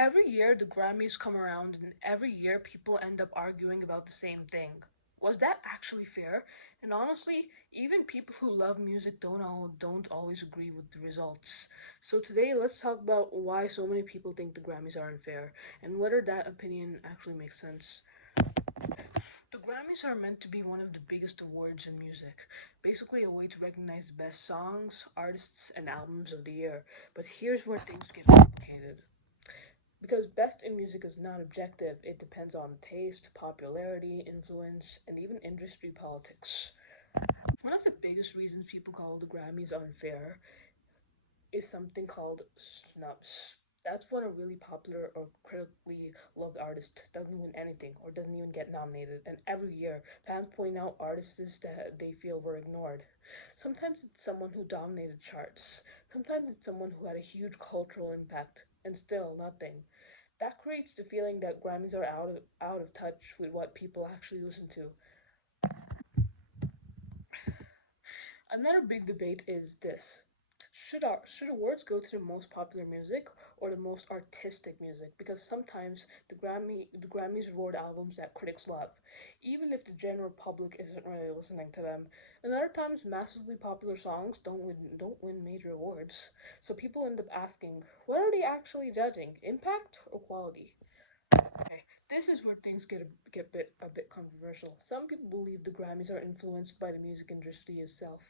Every year, the Grammys come around, and every year, people end up arguing about the same thing. Was that actually fair? And honestly, even people who love music don't always agree with the results. So today, let's talk about why so many people think the Grammys are unfair, and whether that opinion actually makes sense. The Grammys are meant to be one of the biggest awards in music, basically a way to recognize the best songs, artists, and albums of the year. But here's where things get complicated. Because best in music is not objective, it depends on taste, popularity, influence, and even industry politics. One of the biggest reasons people call the Grammys unfair is something called snubs. That's when a really popular or critically loved artist doesn't win anything or doesn't even get nominated, and every year fans point out artists that they feel were ignored. Sometimes it's someone who dominated charts, sometimes it's someone who had a huge cultural impact, and still nothing. That creates the feeling that Grammys are out of touch with what people actually listen to. Another big debate is this. Should awards go to the most popular music or the most artistic music? Because sometimes the Grammys reward albums that critics love, even if the general public isn't really listening to them. And other times massively popular songs don't win major awards. So people end up asking, what are they actually judging? Impact or quality? Okay, this is where things get a bit controversial. Some people believe the Grammys are influenced by the music industry itself,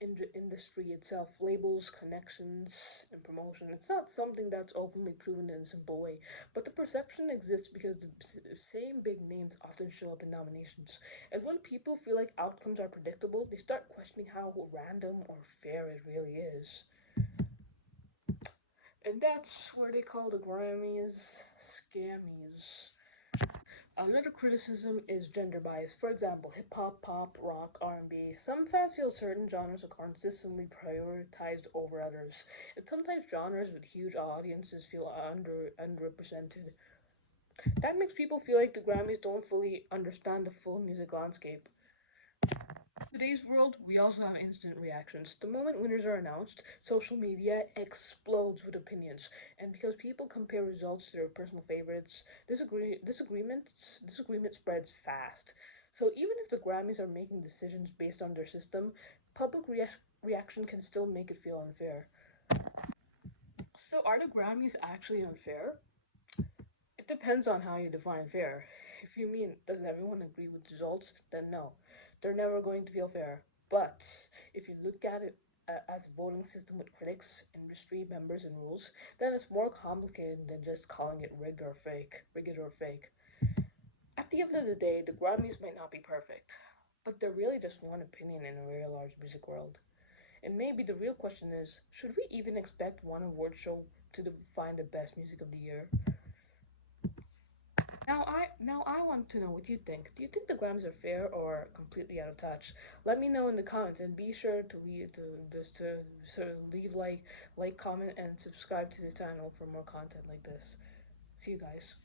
in the industry itself, labels, connections, and promotion. It's not something that's openly proven in a simple way, but the perception exists because the same big names often show up in nominations. And when people feel like outcomes are predictable, they start questioning how random or fair it really is. And that's where they call the Grammys scammies. Another criticism is gender bias. For example, hip hop, pop, rock, R&B. Some fans feel certain genres are consistently prioritized over others. And sometimes genres with huge audiences feel underrepresented. That makes people feel like the Grammys don't fully understand the full music landscape. In today's world, we also have instant reactions. The moment winners are announced, social media explodes with opinions, and because people compare results to their personal favorites, disagreement spreads fast. So even if the Grammys are making decisions based on their system, reaction can still make it feel unfair. So are the Grammys actually unfair? It depends on how you define fair. If you mean, does everyone agree with results? Then no. They're never going to feel fair. But if you look at it as a voting system with critics, industry members, and rules, then it's more complicated than just calling it rigged or fake. Rigged or fake. At the end of the day, the Grammys might not be perfect, but they're really just one opinion in a very large music world. And maybe the real question is, should we even expect one award show to define the best music of the year? Now I want to know what you think. Do you think the Grams are fair or completely out of touch? Let me know in the comments, and be sure to leave like, comment, and subscribe to the channel for more content like this. See you guys.